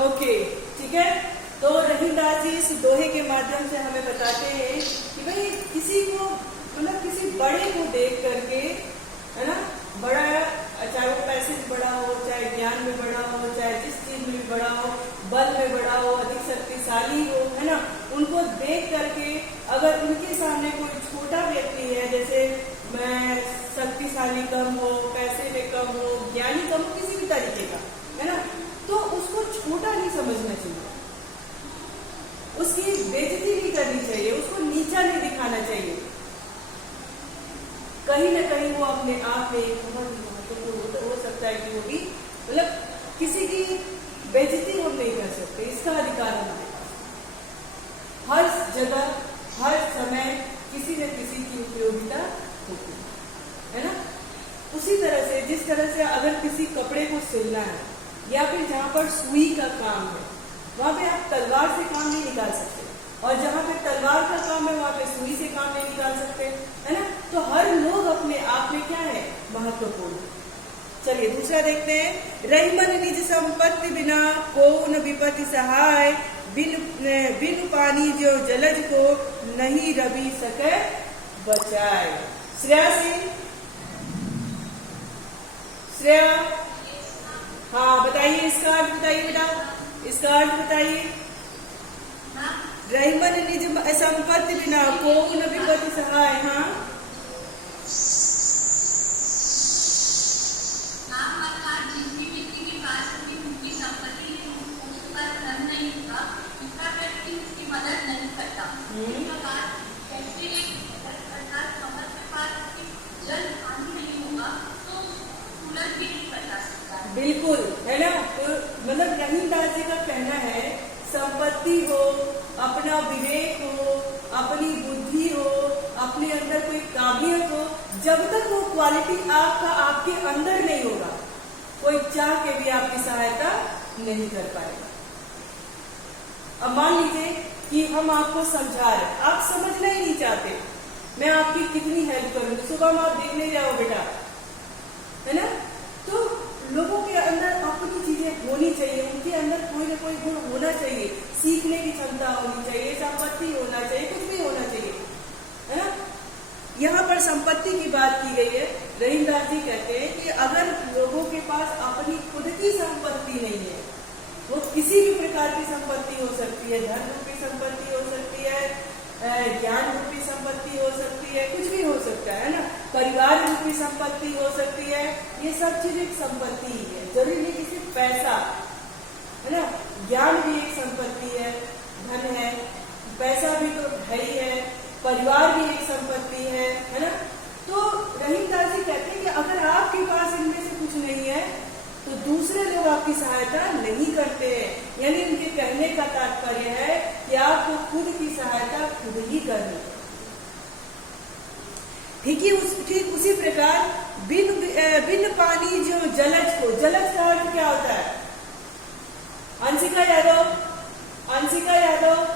Okay, ठीक है। तो रहीमदास जी इस दोहे के माध्यम से हमें बताते हैं कि भाई किसी को मतलब किसी बड़े को देख करके, है ना, बड़ा, चाहे वो पैसे में बड़ा हो, चाहे ज्ञान में बड़ा हो, चाहे जिस चीज में भी बड़ा हो, बल में बड़ा हो, अधिक शक्तिशाली हो, है ना, उनको देख करके अगर उनके सामने कोई छोटा व्यक्ति है, जैसे मैं शक्तिशाली कम हो, पैसे में कम हो, ज्ञानी कम हो, किसी भी तरीके का, है ना, तो उसको छोटा नहीं समझना चाहिए, उसकी बेइज्जती नहीं करनी चाहिए, उसको नीचा नहीं दिखाना चाहिए। कहीं ना कहीं वो अपने आप में बहुत महत्वपूर्ण हो सकता है कि वो भी मतलब किसी की बेइज्जती हम नहीं कर सकते, इसका अधिकार हमारे पास। हर जगह हर समय किसी न किसी की उपयोगिता होती है ना। उसी तरह से जिस तरह से अगर किसी कपड़े को सिलना है या फिर जहाँ पर सुई का काम है, वहां पे आप तलवार से काम नहीं निकाल सकते, और जहाँ पे तलवार का काम है वहां पे सुई से काम नहीं निकाल सकते, है ना। तो हर लोग अपने आप में क्या है, महत्वपूर्ण। चलिए दूसरा देखते हैं। रहीमन निज संपत्ति बिना को न विपत्ति सहाय, बिन पानी जो जलज को नहीं रवि सके बचाए। श्रेया सिंह, श्रेया, हाँ बताइए, इसका अर्थ बताइए बेटा, इसका अर्थ बताइए। रहीमन निज संपत्ति बिना को न विपत्ति सहाय, हाँ बिल्कुल, है ना। तो मतलब रहीमदास जी का कहना है संपत्ति हो, अपना विवेक हो, अपनी बुद्धि हो, अपने अंदर कोई काबिलियत हो, जब तक वो क्वालिटी आपका आपके अंदर नहीं होगा, कोई चाह के भी आपकी सहायता नहीं कर पाएगा। अब मान लीजिए कि हम आपको समझा रहे, आप समझना ही नहीं चाहते, मैं आपकी कितनी हेल्प करूंगी, सुबह में आप देखने जाओ बेटा, है ना। तो लोगों के अंदर अपनी चीजें होनी चाहिए, उनके अंदर कोई ना कोई गुण होना चाहिए, सीखने की क्षमता होनी चाहिए, संपत्ति होना चाहिए, कुछ भी होना चाहिए, है ना। यहाँ पर संपत्ति की बात की गई है। रहीमदास जी कहते हैं कि अगर लोगों के पास अपनी खुद की संपत्ति नहीं है, वो किसी भी प्रकार की संपत्ति हो सकती है, धन रूपी संपत्ति हो सकती है, ज्ञान रूपी संपत्ति हो सकती है, कुछ भी हो सकता है ना, परिवार रूपी संपत्ति हो सकती है, ये सब चीज एक संपत्ति ही है। जरूरी नहीं कि सिर्फ पैसा, है ना, ज्ञान भी एक संपत्ति है, धन है, पैसा भी तो है ही है, परिवार भी एक संपत्ति है ना। तो रहीमदास जी कहते हैं कि अगर आपके पास इनमें से कुछ नहीं है तो दूसरे लोग आपकी सहायता नहीं करते हैं। यानी उनके कहने का तात्पर्य है कि आपको खुद की सहायता खुद ही करनी है। ठीक उसी प्रकार बिन पानी जो जलज को, जलज का अर्थ क्या होता है? अंशिका यादव, अंशिका यादव,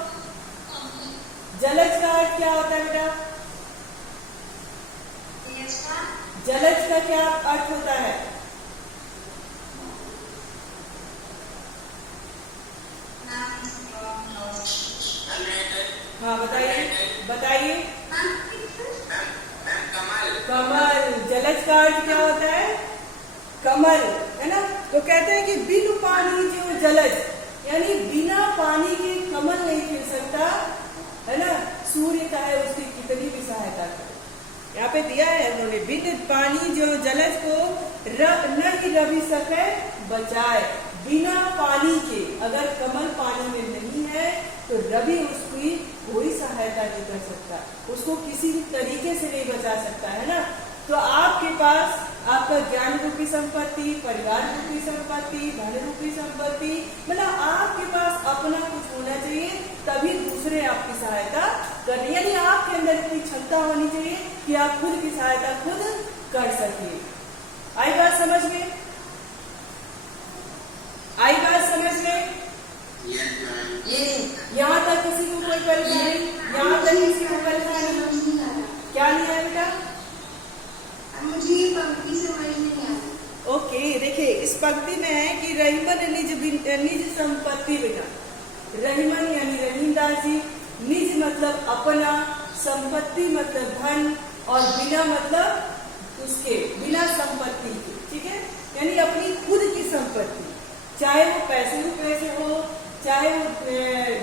जलज का अर्थ क्या होता है बेटा? जलज का क्या अर्थ होता है? हाँ बताइए, बताइए। कमल, जलज का अर्थ क्या होता है? कमल, है ना। तो कहते हैं कि बिन पानी जो जलज, यानी बिना पानी के कमल नहीं खिल सकता, है ना। सूर्य का है उसकी कितनी भी सहायता करे। यहाँ पे दिया है उन्होंने, बिन पानी जो जलज को नहीं रवि सके बचाए। बिना पानी के अगर कमल पानी में नहीं है तो रवि उसकी कोई सहायता नहीं कर सकता, उसको किसी भी तरीके से नहीं बचा सकता, है ना। तो आपके पास आपका ज्ञान रूपी संपत्ति, परिवार रूपी संपत्ति, धन रूपी संपत्ति, मतलब आपके पास अपना कुछ होना चाहिए, तभी दूसरे आपकी सहायता करें। यानी आपके अंदर इतनी क्षमता होनी चाहिए कि आप खुद की सहायता खुद कर सकिए। आई बात समझ में? आई बात समझ में? यहाँ तक किसी को कोई परेशानी? यहाँ तक किसी को परेशानी? क्या नहीं है बेटा? मुझे ये पंक्ति समझ नहीं आई। ओके, देखिए इस पंक्ति में है कि रहीमन निज संपत्ति बिना। रहीमन यानी रहीमदास जी, निज मतलब अपना, संपत्ति मतलब धन, और बिना मतलब उसके, बिना संपत्ति के, ठीक है, यानी अपनी खुद की संपत्ति, चाहे वो पैसे रुपए से हो, चाहे वो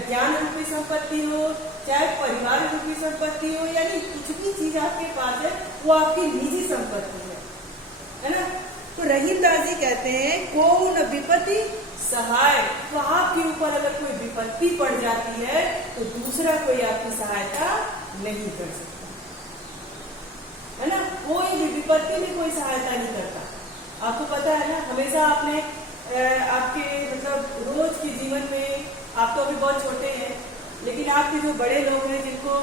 ज्ञान रूपी संपत्ति हो, चाहे परिवार रूपी संपत्ति हो, यानी कुछ भी चीज आपके पास है वो आपकी निजी संपत्ति है ना। तो रहीमदास जी कहते हैं कौन विपत्ति सहाय, तो आपके ऊपर अगर कोई विपत्ति पड़ जाती है तो दूसरा कोई आपकी सहायता नहीं कर सकता, है ना। कोई भी विपत्ति में कोई सहायता नहीं करता। आपको पता है ना, हमेशा आपने आपके मतलब रोज के जीवन में, आप तो अभी बहुत छोटे हैं, लेकिन आपके जो बड़े लोग हैं जिनको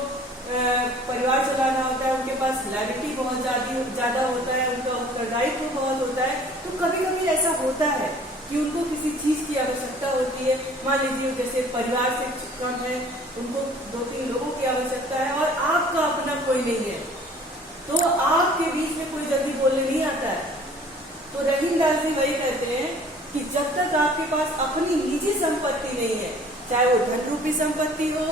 परिवार चलाना होता है, उनके पास लायबिलिटी बहुत ज्यादा होता है, उनका उत्तरदायित्व बहुत होता है, तो कभी कभी ऐसा होता है कि उनको किसी चीज की आवश्यकता होती है। मान लीजिए जैसे परिवार से कम है, उनको 2-3 लोगों की आवश्यकता है और आपका अपना कोई नहीं है, तो आपके बीच में कोई जल्दी बोलने नहीं आता है। तो रहीमदास जी वही कहते हैं कि जब तक आपके पास अपनी निजी संपत्ति नहीं है, चाहे वो धन रूपी संपत्ति हो,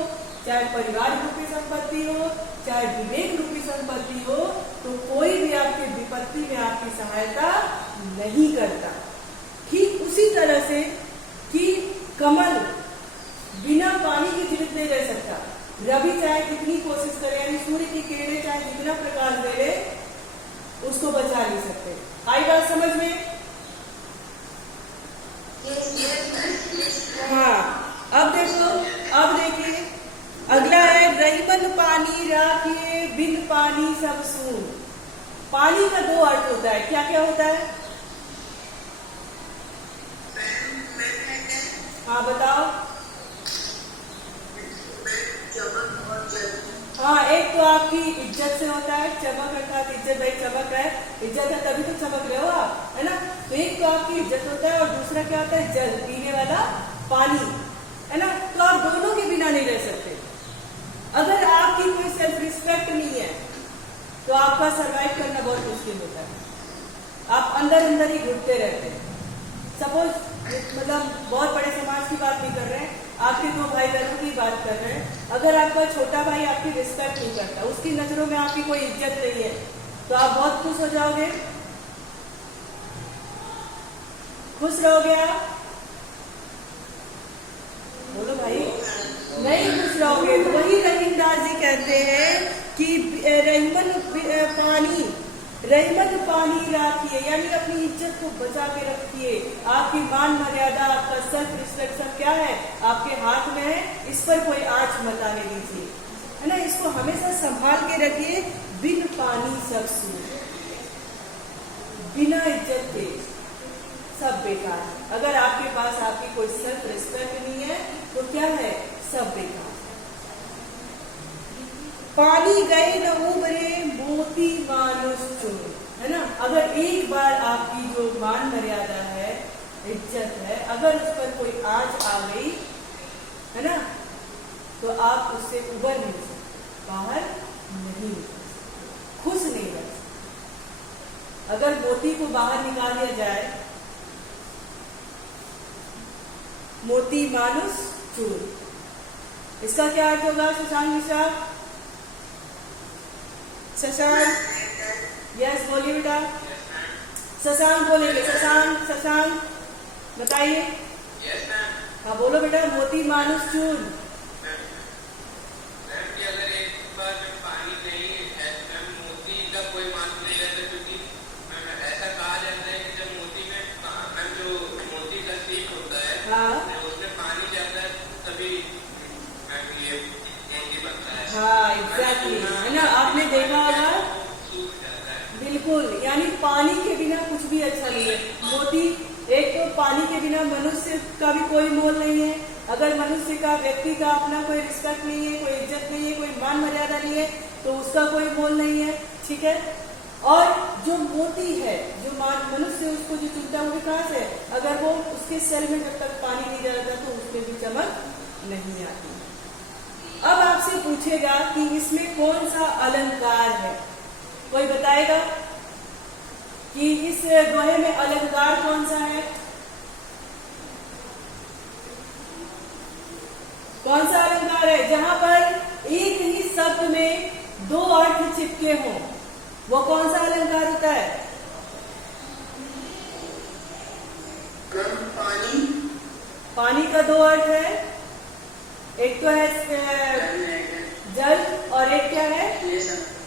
चाहे परिवार रूपी संपत्ति हो, चाहे विवेक रूपी संपत्ति हो, तो कोई भी आपकी विपत्ति में आपकी सहायता नहीं करता। ठीक उसी तरह से कि कमल बिना पानी के जीवित नहीं रह सकता, रवि चाहे कितनी कोशिश करे, यानी सूर्य की किरणें चाहे जितना प्रकाश दे ले, उसको बचा नहीं सकते। आई बात समझ में? हाँ, अब देखिए अगला है रहीमन पानी राखिए बिन पानी सब सून। पानी का 2 अर्थ होता है, क्या क्या होता है? हाँ बताओ। हाँ, एक तो आपकी इज्जत से होता है, चमक अर्थात इज्जत, भाई चमक है, इज्जत है तभी तो चमक रहे हो आप, है ना। तो एक तो आपकी इज्जत होता है और दूसरा क्या होता है? जल, पीने वाला पानी, है ना। तो आप दोनों के बिना नहीं रह सकते। अगर आपकी कोई सेल्फ रिस्पेक्ट नहीं है तो आपका सरवाइव करना बहुत मुश्किल होता है, आप अंदर अंदर ही घुटते रहते हैं। सपोज मतलब बहुत बड़े समाज की बात नहीं कर रहे हैं, आपके 2 भाई बहनों की बात कर रहे हैं। अगर आपका छोटा भाई आपकी रिस्पेक्ट नहीं करता, उसकी नजरों में आपकी कोई इज्जत नहीं है, तो आप बहुत खुश हो जाओगे, खुश रहोगे आप? बोलो भाई, नहीं खुश रहोगे। तो वही रहीमदास जी कहते हैं कि रहीमन पानी राखिए, यानी अपनी इज्जत को बचा के रखिए। आपकी मान मर्यादा, आपका सेल्फ रिस्पेक्ट सब क्या है? आपके हाथ में है, इस पर कोई आँच मत आने दीजिए, है ना। इसको हमेशा संभाल के रखिए। बिन पानी सब सून, बिना इज्जत के सब बेकार है। अगर आपके पास आपकी कोई सेल्फ रिस्पेक्ट नहीं है तो क्या है? सब बेकार। पानी गए न उबरे मोती मानुष चुन, है ना। अगर एक बार आपकी जो मान मर्यादा है, इज्जत है, अगर उस पर कोई आँच आ गई, है ना, तो आप उससे उबर नहीं सकते, बाहर नहीं निकल सकते, खुश नहीं रह सकते। अगर मोती को बाहर निकाल दिया जाए, मोती मानुष चूर, इसका क्या अर्थ होगा शशांक मिश्रा? शशांक, यस बोलिए बेटा। शशांक बोलेंगे, शशांक बताइए। हाँ बोलो बेटा। मोती मानुष चूर, अगर एक बार में पानी नहीं है, मोती का कोई मान नहीं रहता, क्योंकि ऐसा कहा जाता है कि जब मोती में जो मोती का सीप होता है, हाँ, उसमें पानी जाता है तभी ये मोती बनता है। हाँ एग्जैक्टली, है ना। आपने देखा होगा, बिल्कुल, यानी पानी के बिना कुछ भी अच्छा नहीं है। मोती, एक तो पानी के बिना मनुष्य का भी कोई मोल नहीं है। अगर मनुष्य का, व्यक्ति का अपना कोई रिस्पेक्ट नहीं है, कोई इज्जत नहीं है, कोई मान मर्यादा नहीं है, तो उसका कोई मोल नहीं है, ठीक है। और जो मोती है, जो मनुष्य उसको जो चुनता है वो कहाँ से? अगर वो उसके सेल में जब तक पानी नहीं जाता तो उसमें भी चमक नहीं आती। अब आपसे पूछेगा कि इसमें कौन सा अलंकार है, कोई बताएगा? कि इस दोहे में अलंकार कौन सा है? कौन सा अलंकार है जहां पर एक ही शब्द में दो अर्थ चिपके हों? वो कौन सा अलंकार होता है? पानी। पानी का दो अर्थ है, एक तो है जल और एक क्या है?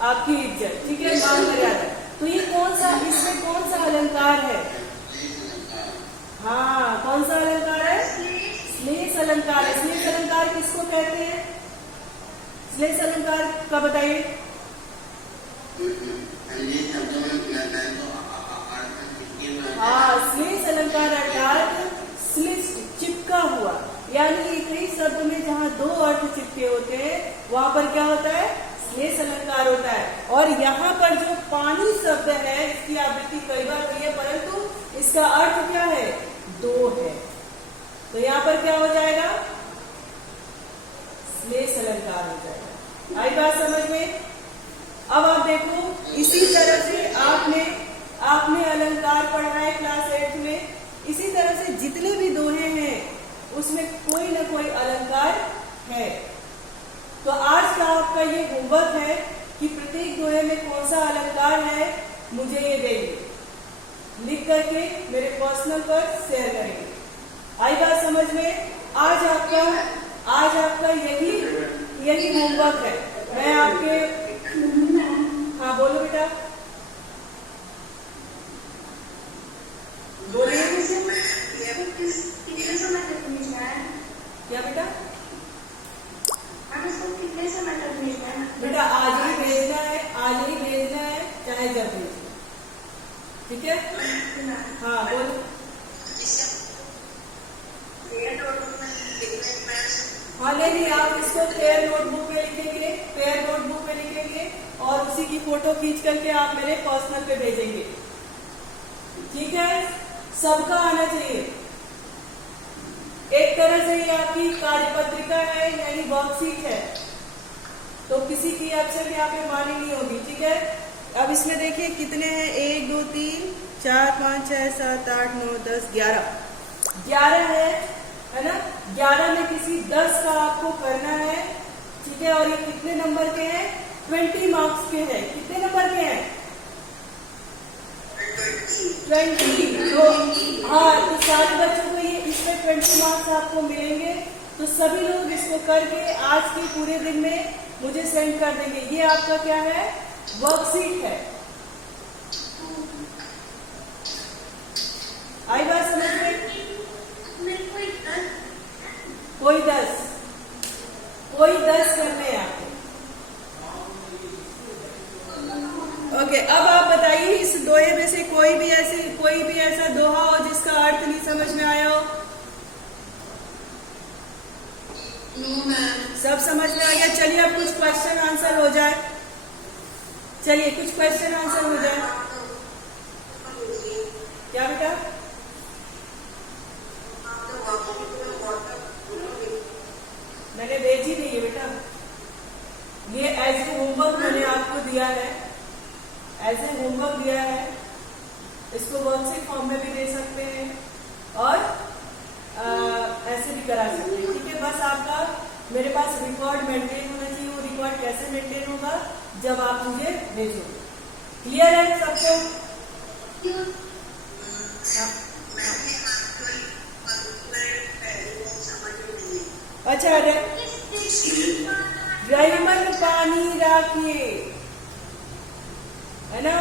आपकी इज्जत। ठीक है, मान मर्यादा। तो ये कौन सा, इसमें कौन सा अलंकार है? हाँ, कौन सा अलंकार है? श्लेष अलंकार है। श्लेष अलंकार किसको कहते हैं? श्लेष अलंकार का बताइए। हाँ, श्लेष अलंकार अर्थात श्लिष्ट, चिपका हुआ, यानी एक ही शब्द में जहाँ दो अर्थ चिपके होते हैं वहां पर क्या होता है? श्लेष अलंकार होता है। और यहाँ पर जो पानी शब्द है इसकी आवृत्ति कई बार हुई है, परंतु इसका अर्थ क्या है? दो है। तो यहाँ पर क्या हो जाएगा? श्लेष अलंकार हो जाएगा। आई बात समझ में? अब आप देखो, इसी तरह से आपने अलंकार पढ़ा है क्लास 8 में। इसी तरह से जितने भी दोहे हैं उसमें कोई ना कोई अलंकार है। तो आज का आपका ये होमवर्क है कि प्रत्येक दोहे में कौन सा अलंकार है मुझे ये देंगे, लिख करके मेरे पर्सनल पर शेयर करेंगे। आई बात समझ में? आज आपका यही होमवर्क है। मैं आपके, हाँ बोलो बेटा, बोलिए। क्या बेटा? बेटा आज ही भेजना है, चाहे जब भेजना। ठीक है? हाँ बोलो। हाँ नहीं, आप इसको पेयर नोटबुक में लिखेंगे और उसी की फोटो खींच करके आप मेरे पर्सनल पे भेजेंगे। ठीक है? सबका आना चाहिए। एक तरह से ये आपकी कार्यपत्रिका है, यानी वर्कशीट है, तो किसी की एब्सेंट यहाँ पे मानी नहीं होगी। ठीक है? अब इसमें देखिए कितने हैं? 1 2 3 4 5 6 7 8 9 10 11 है ना? 11 में किसी 10 का आपको करना है। ठीक है? और ये कितने नंबर के हैं? 20 मार्क्स के हैं। कितने नंबर के हैं? 20। तो हाँ, तो सारे बच्चों को ये इसमें 20 मार्क्स आपको मिलेंगे। तो सभी लोग इसको करके आज के पूरे दिन में मुझे सेंड कर देंगे। ये आपका क्या है? वर्कशीट है। आई बात समझ में? कोई 10 करने हैं आपको। ओके, अब आप बताइए इस दोहे में से कोई भी ऐसा दोहा हो जिसका अर्थ नहीं समझ में आया हो? सब समझ में आ गया? चलिए अब कुछ क्वेश्चन आंसर हो जाए। क्या बेटा? मैंने भेजी नहीं है बेटा, ये एज ए होमवर्क मैंने आपको दिया है, इसको वर्कशीट फॉर्म में भी दे सकते हैं और ऐसे भी करा सकते हैं। ठीक है? बस आपका मेरे पास रिकॉर्ड मेंटेन होना चाहिए। वो रिकॉर्ड कैसे मेंटेन होगा? जब आप मुझे भेजोगे। क्लियर है सबको? अच्छा, रईमन पानी राखिए, है ना?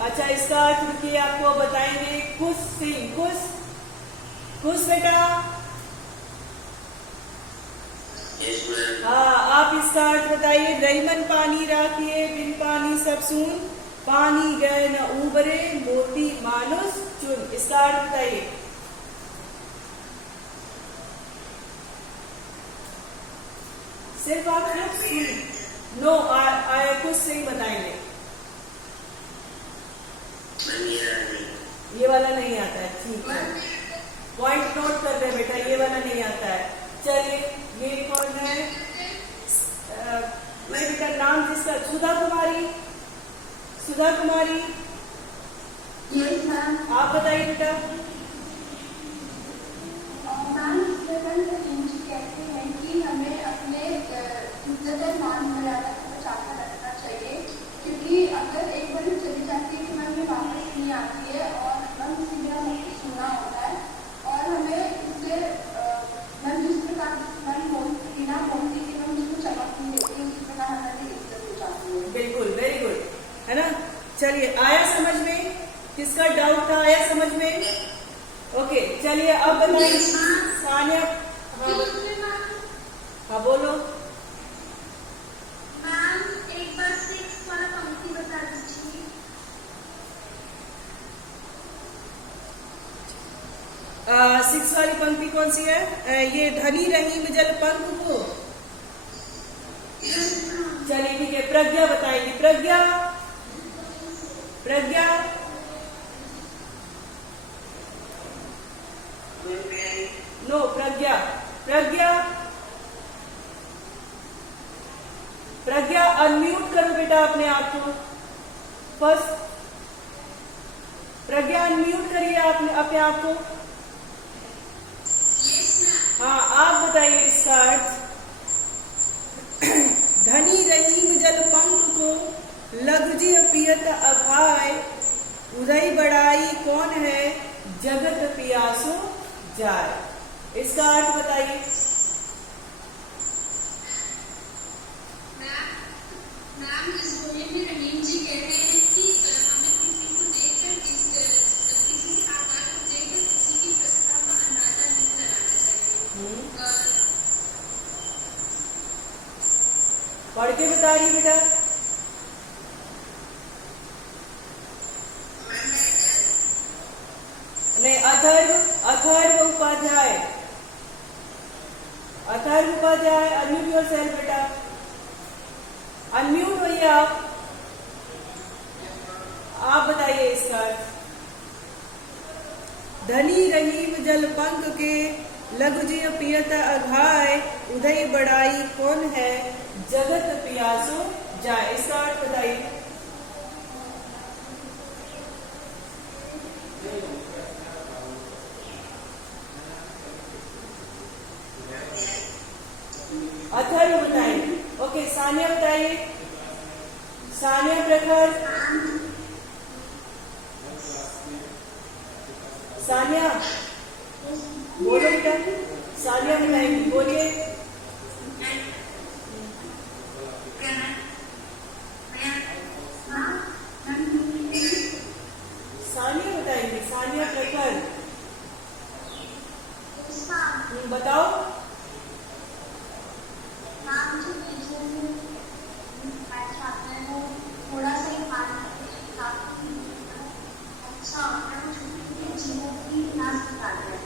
अच्छा, इसका अर्थ की आपको बताएंगे खुश सिंह। खुश बेटा, हाँ, आप इसका अर्थ बताइए। रईमन पानी राखिए, बिन पानी सब सून, पानी गए न उबरे, मोती मानुष चुन। इसका अर्थ बताइए। सिर्फ आप नो कुछ सिंह बताएंगे। ये वाला नहीं आता है। ठीक है, पॉइंट नोट कर रहे बेटा, ये वाला नहीं आता है। चलिए, ये कौन है? बेटा नाम जिसका? सुधा कुमारी। आप बताइए बेटा। मैम जी कहते हैं कि हमें अपने इज्जत और मान मर्यादा को बचाकर रखना चाहिए, क्योंकि अगर एक बार चली जाती है तो मैम ये वापस नहीं आती है और मैम किसी मेरा मुझे सुनना होता है और हमें इससे मैम जिस प्रकार मैम बिना मोती के मैम उसको चमक नहीं देती, उसी प्रकार हमारी इज्जत हो जाती है। बिल्कुल, वेरी गुड, है ना। चलिए, आया समझ में? किसका डाउट था, आया समझ में? ओके, चलिए अब बताइए सानिया। हाँ बोलो। मैम एक बार 6 वाला पंक्ति बता दीजिए। सिक्स वाली पंक्ति कौन सी है? ये धनी रहीम जल पंख को। चलिए ठीक है, प्रज्ञा बताएंगी। प्रज्ञा, प्रज्ञा। नो, प्रज्ञा, प्रज्ञा, प्रज्ञा अनम्यूट करो बेटा अपने आप को फर्स्ट। प्रज्ञा अनम्यूट करिए अपने आप को। हाँ, आप बताइए इसका अर्थ। धनी रहीम जल पंख को लघुजी पियत अघाय, उदय बढ़ाई कौन है जगत पियासो जाए। इसका अर्थ बताइए। मैम इस दोहे में रहीम जी कहते हैं कि हमें किसी को देखकर किसी आकार को देखकर किसी की प्रतिभा का अंदाजा नहीं लगाना चाहिए। पढ़ के बता रही बेटा। नहीं, अथर्व उपाध्याय, अथर्व उपाध्याय, अनम्यूट योरसेल्फ बेटा, अनम्यूट होइए आप बताइए इसका अर्थ। धनी रहीम जल पंख के लघुजी पियत अघाय, उदय बढ़ाई कौन है जगत पियासो जाए। इसका अर्थ बताइए। अथर्व बताइए। ओके, सानिया बताइए। सानिया प्रखर, सानिया बोलो बेटा। सानिया बताएंगी, बोलिए। सानिया बताएंगी, सानिया प्रखर। बताओ। थोड़ा सा ही पानी अच्छा जीवों की नाश बताते हैं,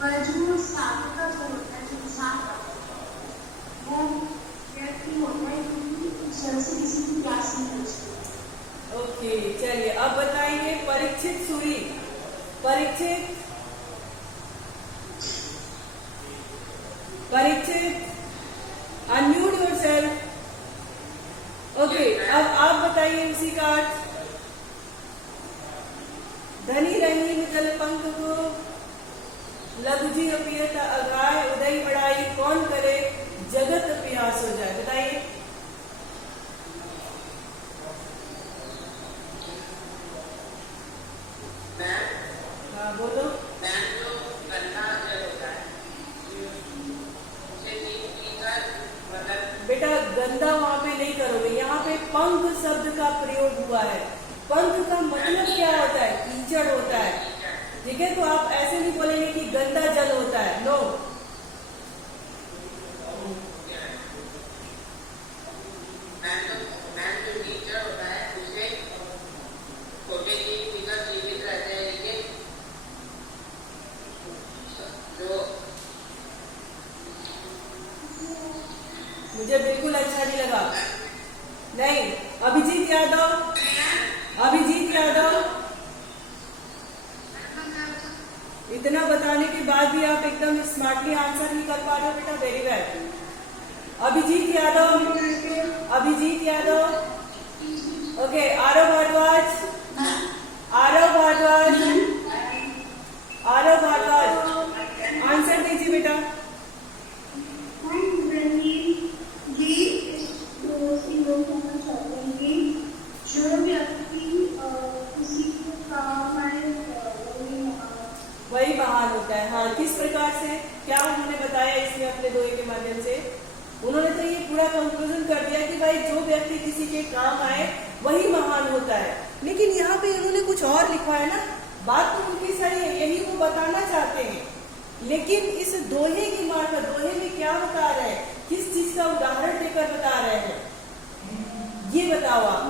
पर जो साधु का जो होता है, जो इंसान वो व्यक्ति होता है क्योंकि जल से किसी की प्यास नहीं होती। ओके, चलिए अब बताएंगे Parikshit Suri. Parikshit, Parikshit unmute yourself. Okay, अब आप बताइए उसी का अर्थ। धनी रहीम जल पंख को लघुजी पियत अघाय, उदय बढ़ाई कौन करे जगत पियास हो जाए। बताइए। हाँ बोलो। बेटा गंदा वहां पे नहीं करोगे, यहाँ पे पंख शब्द का प्रयोग हुआ है। पंख का मतलब क्या होता है? कीचड़ होता है, ठीक है। तो आप ऐसे नहीं बोलेंगे कि गंदा जल होता है, नो। मुझे बिल्कुल अच्छा नहीं लगा। नहीं, अभिजीत यादव, अभिजीत यादव, इतना बताने के बाद भी आप एकदम स्मार्टली आंसर नहीं कर पा रहे हो बेटा, very bad. Abhijit Yadav, Abhijit Yadav. Okay, Aarav Bhardwaj, Aarav Bhardwaj. किस प्रकार से, क्या उन्होंने बताया इसमें अपने दोहे के माध्यम से? उन्होंने तो ये पूरा कंक्लूजन कर दिया कि भाई जो व्यक्ति किसी के काम आए वही महान होता है। लेकिन यहाँ पे उन्होंने कुछ और लिखा है ना, बात तो उनकी सही है, यही वो बताना चाहते हैं, लेकिन इस दोहे की मार्फत दोहे में क्या बता रहे हैं, किस चीज का उदाहरण देकर बता रहे हैं, ये बताओ आप।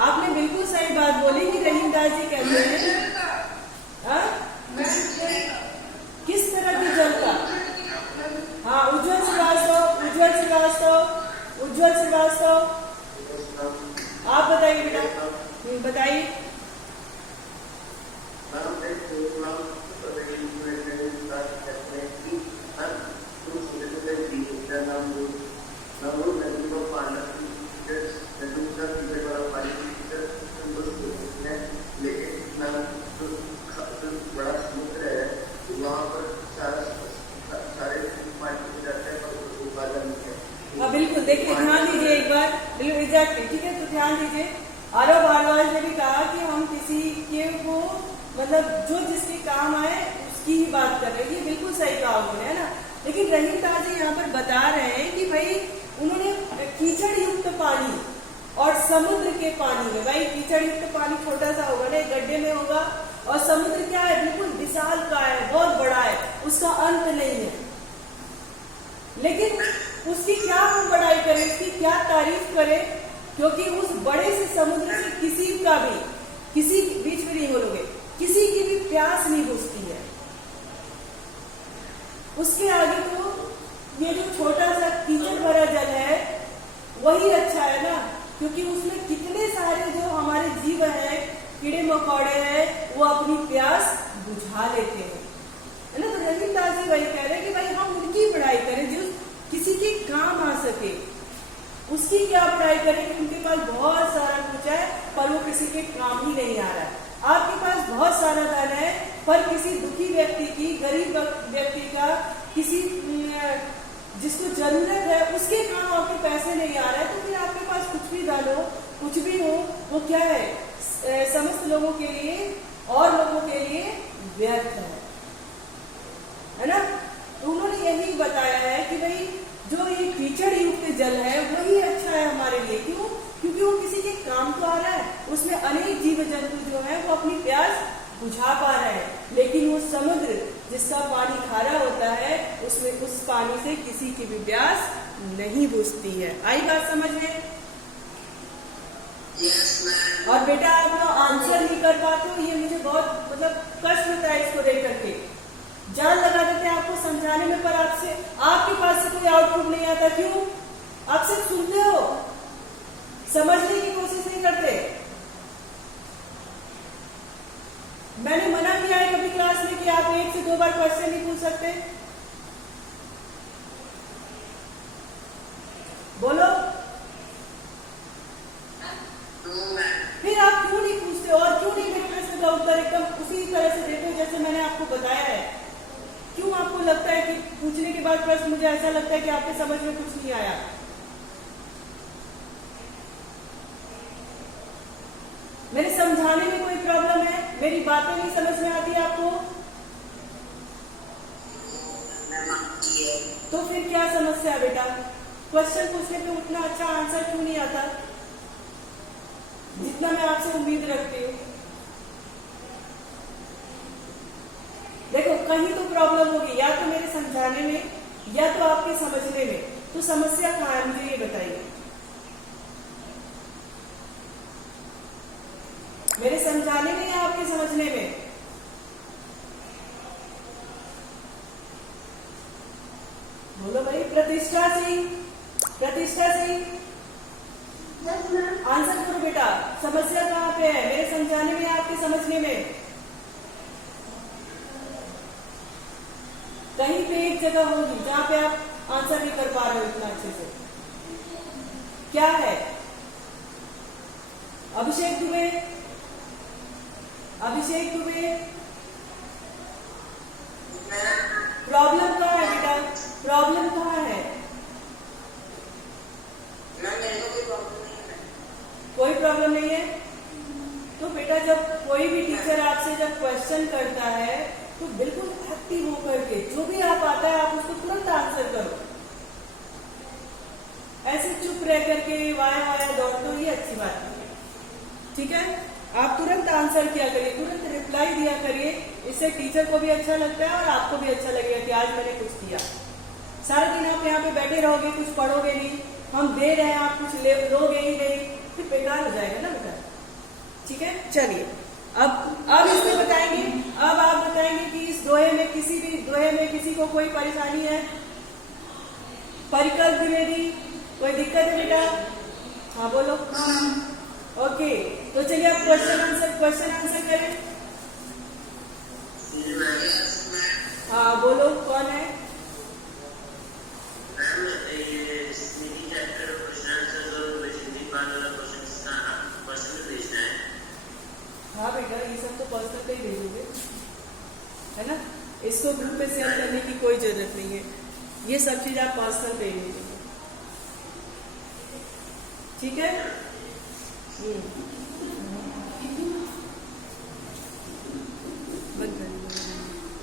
आपने बिल्कुल सही बात बोली कि रहीमदास जी कहते हैं किस तरह की जल का? हाँ, उज्जवल श्रीवास्तव, उज्जवल श्रीवास्तव, उज्जवल श्रीवास्तव, आप बताइए बेटा, बताइए। बिल्कुल, देखिए ध्यान दीजिए एक बार, बिल्कुल एग्जैक्टली, ठीक है, तो ध्यान दीजिए। आरव भारद्वाज ने भी कहा कि हम किसी के को मतलब जो जिसके काम आए उसकी ही बात कर रहे हैं, ये बिल्कुल सही कहा उन्होंने, है ना। लेकिन रहीमदास जी यहाँ पर बता रहे हैं कि भाई उन्होंने कीचड़ युक्त पानी और समुद्र के पानी में, भाई कीचड़ युक्त पानी छोटा सा होगा ना, एक गड्ढे में होगा, और समुद्र क्या है, बिल्कुल विशाल का है, बहुत बड़ा है, उसका अंत नहीं है। लेकिन उसकी क्या हम बड़ाई करें, उसकी क्या तारीफ करें, क्योंकि उस बड़े से समुद्र से किसी का भी, किसी बीच में नहीं बोलोगे, किसी की भी प्यास नहीं बुझती है। उसके आगे तो ये जो छोटा सा कीचड़ भरा जल है वही अच्छा है ना, क्योंकि उसमें कितने सारे जो हमारे जीव है, कीड़े मकोड़े हैं, वो अपनी प्यास बुझा लेते हैं, है ना। तो रहीमदास जी वही कह रहे हैं कि भाई हम उनकी पढ़ाई करें जो किसी के काम आ सके, उसकी क्या पढ़ाई करें कि उनके पास बहुत सारा कुछ है पर वो किसी के काम ही नहीं आ रहा है। आपके पास बहुत सारा धन है पर किसी दुखी व्यक्ति की, गरीब व्यक्ति का, किसी जिसको जरूरत है उसके काम आपके पैसे नहीं आ रहा है, तो फिर आपके पास कुछ भी धन हो, कुछ भी हो, वो क्या है, समस्त लोगों के लिए और लोगों के लिए व्यर्थ है ना। तो उन्होंने यही बताया है कि भाई जो ये कीचड़ युक्त जल है वही अच्छा है हमारे लिए। क्यों? क्योंकि वो किसी के काम तो आ रहा है, उसमें अनेक जीव जंतु जो है वो अपनी प्यास बुझा पा रहे हैं, लेकिन वो समुद्र जिसका पानी खारा होता है उसमें उस पानी से किसी की भी प्यास नहीं बुझती है। आई बात समझ में? और बेटा आप लोग आंसर नहीं कर पाते हो, ये मुझे बहुत मतलब कष्ट होता है इसको देख करके। जान लगा देते हैं आपको समझाने में, पर आपके पास से कोई आउटपुट नहीं आता। क्यों? आप सिर्फ सुनते हो, समझने की कोशिश नहीं करते। मैंने मना किया है कभी क्लास में कि आप 1 से 2 बार क्वेश्चन नहीं पूछ सकते? बोलो, फिर आप क्यों नहीं पूछते और क्यों नहीं मेरे प्रश्न का उत्तर एकदम उसी तरह से देते हो जैसे मैंने आपको बताया है? क्यों आपको लगता है कि पूछने के बाद प्रश्न, मुझे ऐसा लगता है कि आपके समझ में कुछ नहीं आया? मेरे समझाने में कोई प्रॉब्लम है? मेरी बातें नहीं समझ में आती आपको? तो फिर क्या समस्या है बेटा? क्वेश्चन पूछने पे उतना अच्छा आंसर क्यों नहीं आता जितना मैं आपसे उम्मीद रखती हूँ? देखो, कहीं तो प्रॉब्लम होगी, या तो मेरे समझाने में या तो आपके समझने में। तो समस्या कहाँ है, मुझे ये बताइए। मेरे समझाने में या आपके समझने में? बोलो भाई। प्रतिष्ठा सिंह, प्रतिष्ठा सिंह, आंसर करो बेटा। समस्या कहाँ पे है, मेरे समझाने में या आपके समझने में? कहीं पे एक जगह होगी जहां पे आप आंसर नहीं कर पा रहे हो इतना अच्छे से। क्या है? अभिषेक दुबे, अभिषेक दुबे, प्रॉब्लम कहाँ है बेटा? प्रॉब्लम कहाँ है? कोई प्रॉब्लम नहीं है? तो बेटा जब कोई भी टीचर आपसे जब क्वेश्चन करता है तो बिल्कुल एक्टिव होकर के जो भी आप आता है आप उसको तुरंत आंसर करो। ऐसे चुप रह करके वाया वाया दौड़ते ये अच्छी बात नहीं है, ठीक है। आप तुरंत आंसर किया करिए, तुरंत रिप्लाई दिया करिए, इससे टीचर को भी अच्छा लगता है और आपको भी अच्छा लगेगा कि आज मैंने कुछ किया। सारा दिन आप यहाँ पे बैठे रहोगे, कुछ पढ़ोगे नहीं, हम दे रहे हैं आप कुछ लोगे ही नहीं, फिर बेकार हो जाएगा ना बेटा, ठीक है। चलिए अब इसमें बताएंगे, अब आप बताएंगे कि इस दोहे में किसी भी दोहे में किसी को कोई परेशानी है, परिकल्प द्विवेदी कोई दिक्कत है बेटा? हाँ बोलो। ओके, तो चलिए आप क्वेश्चन आंसर करें। हाँ बोलो, कौन है? हाँ बेटा, ये सब तो पर्सनल पे ही भेजोगे, है ना। इसको ग्रुप पे शेयर करने की कोई जरूरत नहीं है, ये सब चीज आप पर्सनल पे ही भेजोगे, ठीक है।